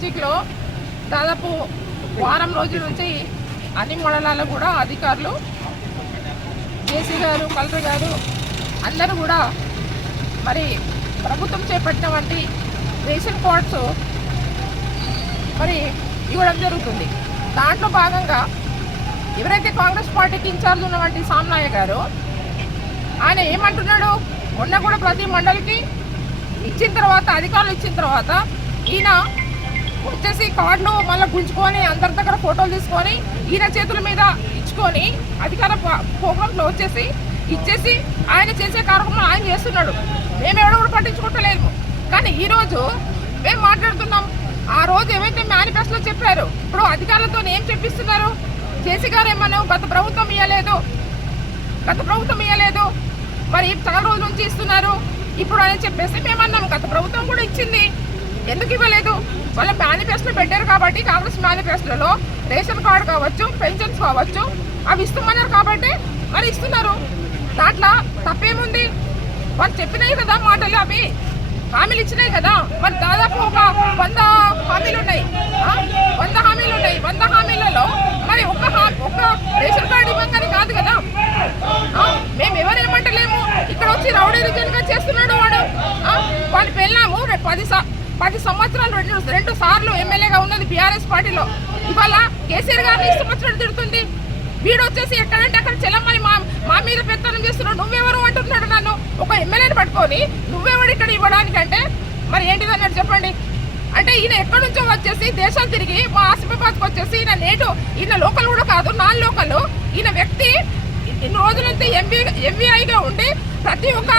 డిస్టిక్లో దాదాపు వారం రోజుల నుంచి అన్ని మండలాల్లో కూడా అధికారులు జేసీ గారు, కలెక్టర్ గారు అందరూ కూడా మరి ప్రభుత్వం చేపట్టినటువంటి రేషన్ కార్డ్స్ మరి ఇవ్వడం జరుగుతుంది. దాంట్లో భాగంగా ఎవరైతే కాంగ్రెస్ పార్టీకి ఇన్ఛార్జ్ ఉన్నటువంటి సామ్నాయ గారు ఆయన ఏమంటున్నాడు, మొన్న కూడా ప్రతి మండలికి ఇచ్చిన తర్వాత అధికారులు ఇచ్చిన తర్వాత ఈయన వచ్చేసి కార్డులు మళ్ళీ గుంజుకొని అందరి దగ్గర ఫోటోలు తీసుకొని ఈయన చేతుల మీద ఇచ్చుకొని అధికార ప్రోగ్రాంలో వచ్చేసి ఇచ్చేసి ఆయన చేసే కార్యక్రమం ఆయన చేస్తున్నాడు. మేము ఎవడో కూడా పట్టించుకుంటలేము. కానీ ఈరోజు మేము మాట్లాడుతున్నాం. ఆ రోజు ఏవైతే మేనిఫెస్టోలో చెప్పారు, ఇప్పుడు అధికారులతో ఏం చెప్పిస్తున్నారు? జేసీ గారు ఏమన్నా గత ప్రభుత్వం ఇవ్వలేదు, మరి చాలా రోజుల నుంచి ఇస్తున్నారు ఇప్పుడు అని చెప్పేసి మేమన్నాం. గత ప్రభుత్వం కూడా ఇచ్చింది, ఎందుకు ఇవ్వలేదు? వాళ్ళ మేనిఫెస్టో పెట్టారు కాబట్టి కాంగ్రెస్ మేనిఫెస్టోలో రేషన్ కార్డు కావచ్చు, పెన్షన్స్ కావచ్చు అవి ఇస్తామన్నారు కాబట్టి మరి ఇస్తున్నారు. దాంట్లో తప్పేముంది? వాళ్ళు చెప్పినాయి కదా మాటలు, అవి హామీలు ఇచ్చినాయి కదా. మరి దాదాపు ఒక 100 హామీలు ఉన్నాయి. 100 హామీలలో మరి ఒక్క రేషన్ కార్డు ఇవ్వగానే కాదు కదా. మేము ఎవరేమంటలేము. ఇక్కడ వచ్చి రౌడీ రిజన్గా చేస్తున్నాడు వాడు. వాళ్ళు వెళ్ళాము 10 సంవత్సరాలు 2 సార్లు ఎమ్మెల్యేగా ఉన్నది బీఆర్ఎస్ పార్టీలో. ఇవాళ కేసీఆర్ గారిని ఇష్టపచ్చినట్టు తిడుతుంది. వీడు వచ్చేసి ఎక్కడంటే అక్కడ చెల్లమ్మని మా మీద పెత్తనం చేస్తున్నాడు. నువ్వెవరు అంటున్నాడు నన్ను. ఒక ఎమ్మెల్యేని పట్టుకొని నువ్వెవడు ఇక్కడ ఇవ్వడానికి అంటే మరి ఏంటిది అన్నట్టు చెప్పండి. అంటే ఈయన ఎక్కడి నుంచో వచ్చేసి దేశాలు తిరిగి మా ఆసిఫాబాద్కి వచ్చేసి ఈయన లోకల్ కూడా కాదు, నాన్ లోకల్. ఈయన వ్యక్తి ఇన్ని రోజుల నుంచి ఎంవీఐగా ఉండి ప్రతి ఒక్క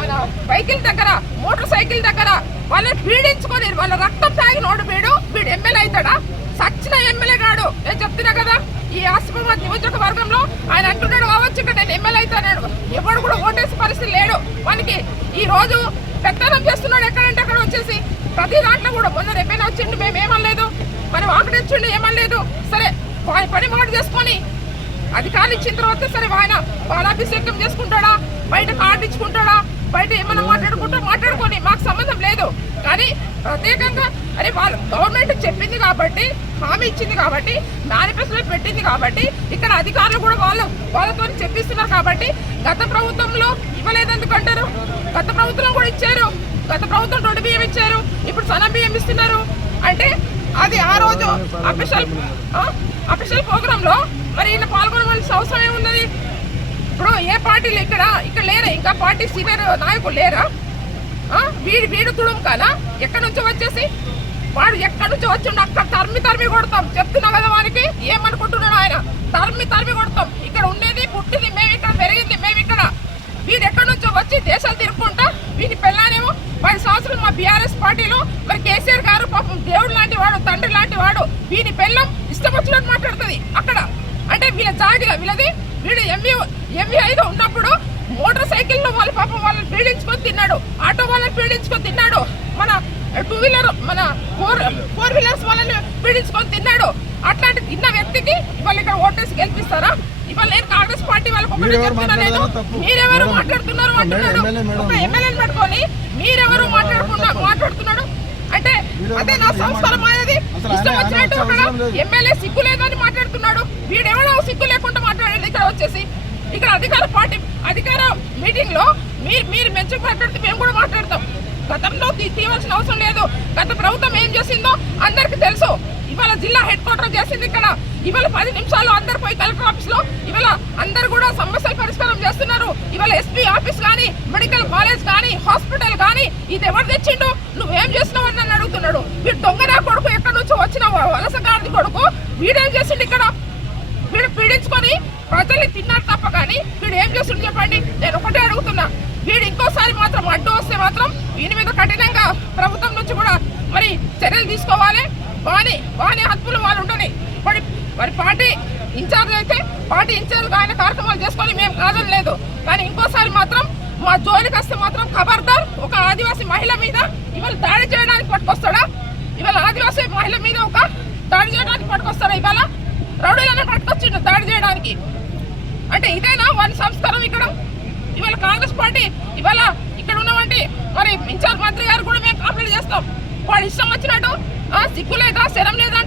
మన వెహికల్ దగ్గర, మోటార్ సైకిల్ దగ్గర వాళ్ళని పీడించుకొని వాళ్ళ రక్తం తాగినోడు వీడు ఎమ్మెల్యే అవుతాడా? సచ్చిన ఎమ్మెల్యే కాడు. నేను చెప్తున్నా కదా, ఈ ఆసిఫాబాద్ నియోజకవర్గంలో ఆయన అంటున్నాడు కావచ్చు ఇక్కడ నేను ఎమ్మెల్యే అవుతాడు. ఎవడు కూడా ఓటేసే పరిస్థితి లేడు. వానికి ఈ రోజు పెత్తనం చేస్తున్నాడు. ఎక్కడంటే అక్కడ వచ్చేసి ప్రతి దాంట్లో కూడా మొన్న రేపైనా వచ్చిండు, మేమేమనలేదు. మరి వాకడొచ్చిండు, ఏమనలేదు. సరే పని మాట చేసుకొని అధికారులు ఇచ్చిన తర్వాత సరే ఆయన పాలాభిషేకం చేసుకుంటాడా, బయట కార్డు ఇచ్చుకుంటాడా, బయట ఏమైనా మాట్లాడుకొని మాకు సంబంధం లేదు. కానీ ప్రత్యేకంగా అరే వాళ్ళు గవర్నమెంట్ చెప్పింది కాబట్టి, హామీ ఇచ్చింది కాబట్టి, మేనిఫెస్టోలో పెట్టింది కాబట్టి ఇక్కడ అధికారులు కూడా వాళ్ళతో చెప్పిస్తున్నారు కాబట్టి గత ప్రభుత్వంలో ఇవ్వలేదెందుకంటారు? గత ప్రభుత్వం కూడా ఇచ్చారు. గత ప్రభుత్వం 2 బియ్యం ఇచ్చారు, ఇప్పుడు సన్న బియ్యం ఇస్తున్నారు. అంటే అది ఆ రోజు అఫీషియల్ ప్రోగ్రాంలో మరి ఈయన పాల్గొనవలసిన అవసరం ఏమున్నది? ఇప్పుడు ఏ పార్టీలు ఇక్కడ లేరా? ఇంకా పార్టీ సీనియర్ నాయకులు లేరా? వీడు తుడుము కదా. ఎక్కడి నుంచో వచ్చేసి వాడు ఎక్కడి నుంచో వచ్చిండు అక్కడ తరిమి కొడతాం. చెప్తున్నా కదా వానికి. ఏమనుకుంటున్నాడు ఆయన? తరిమి కొడతాం. ఇక్కడ ఉండేది పుట్టింది మేము, ఇక్కడ పెరిగింది మేము. ఇక్కడ వీడు ఎక్కడి నుంచో వచ్చి దేశాలు తిరుక్కుంటా వీని పెళ్ళానేమో 10 సంవత్సరాలు మా బీఆర్ఎస్ పార్టీలో మరి కేసీఆర్ గారు పాపం దేవుడు లాంటి వాడు, తండ్రి లాంటి వాడు. వీని పెళ్ళం ఇష్టం వచ్చినట్టు మాట్లాడుతుంది అక్కడ. అంటే వీళ్ళ జాగిలా వీళ్ళది. వీడు ఎంవీఐగా ఉన్నప్పుడు మోటార్ సైకిల్లో వాళ్ళ పాపం వాళ్ళని పీడించుకొని తిన్నాడు, ఆటో వాళ్ళని పీడించుకొని తిన్నాడు, మన 2 వీలర్ మన 4 వీలర్స్ వాళ్ళని పీడించుకొని తిన్నాడు. అట్లాంటి తిన్న వ్యక్తికి ఇవాళ ఇక్కడ ఓటేసి గెలిపిస్తారా? ఇవాళ నేను కాంగ్రెస్ పార్టీ వాళ్ళకి ఒకటే చెప్తున్నా, నేను మీరెవరు మాట్లాడుతున్నారు అంటున్నాడు. ఒక ఎమ్మెల్యేని పట్టుకొని మీరెవరు మాట్లాడుతున్నాడు అంటే అదే నా సంస్కారం అనేది. ఇష్టం వచ్చినట్టు అక్కడ ఎమ్మెల్యే సిగ్గు లేదని మాట్లాడుతున్నాడు. వీడెవడో సిగ్గు లేకుండా మాట్లాడేది. ఇక్కడ వచ్చేసి ఇక్కడ అధికార మీటింగ్ లో మీరు మంచిగా మాట్లాడితే మేము కూడా మాట్లాడతాం. గతంలో తీయవలసిన అవసరం లేదు. గత ప్రభుత్వం ఏం చేసిందో అందరికి తెలుసు. ఇవాళ జిల్లా హెడ్ క్వార్టర్ చేసింది ఇక్కడ. ఇవాళ 10 నిమిషాల్లో అందరు పోయి కలెక్టర్ ఆఫీస్ లో ఇవాళ అందరు కూడా సమస్యలు పరిష్కారం చేస్తున్నారు. ఇవాళ ఎస్పీ ఆఫీస్ కానీ, మెడికల్ కాలేజ్ కానీ, హాస్పిటల్ కానీ ఇది ఎవరు తెచ్చిండు? నువ్వేం చేసినావు అని నన్ను అడుగుతున్నాడు. వీడు దొంగనా కొడుకు, ఎక్కడి నుంచో వచ్చిన వలసగాడి కొడుకు. వీడేం చేసిండు ఇక్కడ? వీడు పీడించుకొని ప్రజల్ని తిన్నాడు తప్ప కానీ వీడు ఏం చేస్తుండు చెప్పండి? నేను ఒకటే అడుగుతున్నా. వీడు ఇంకోసారి మాత్రం అడ్డు వస్తే మాత్రం వీని మీద కఠినంగా ప్రభుత్వం నుంచి కూడా మరి చర్యలు తీసుకోవాలి. వాని హక్కులు వాళ్ళు ఉంటున్నాయి. మరి పార్టీ ఇన్ఛార్జ్ అయితే పార్టీ ఇన్ఛార్జ్ ఆయన కార్యక్రమాలు చేసుకొని మేము కాదని లేదు. కానీ ఇంకోసారి మాత్రం మా జోలికి వస్తే మాత్రం ఖబర్దార్. ఒక ఆదివాసీ మహిళ మీద ఇవాళ దాడి చేయడానికి పట్టుకొస్తాడా? ఇవాళ ఆదివాసీ మహిళ మీద ఒక దాడి చేయడానికి పట్టుకొస్తాడా? ఇవాళ రౌడీలనే పట్టుకొచ్చిండు దాడి చేయడానికి. అంటే ఇదేనా వారి సంస్కారం? ఇక్కడ ఇవాళ కాంగ్రెస్ పార్టీ ఇవాళ ఇక్కడ ఉన్నవంటి మరి ఇన్ఛార్జ్ మంత్రి గారు కూడా మేము కంప్లైంట్ చేస్తాం. వాడు ఇష్టం వచ్చినట్టు సిగ్గు లేదా శరం లేదా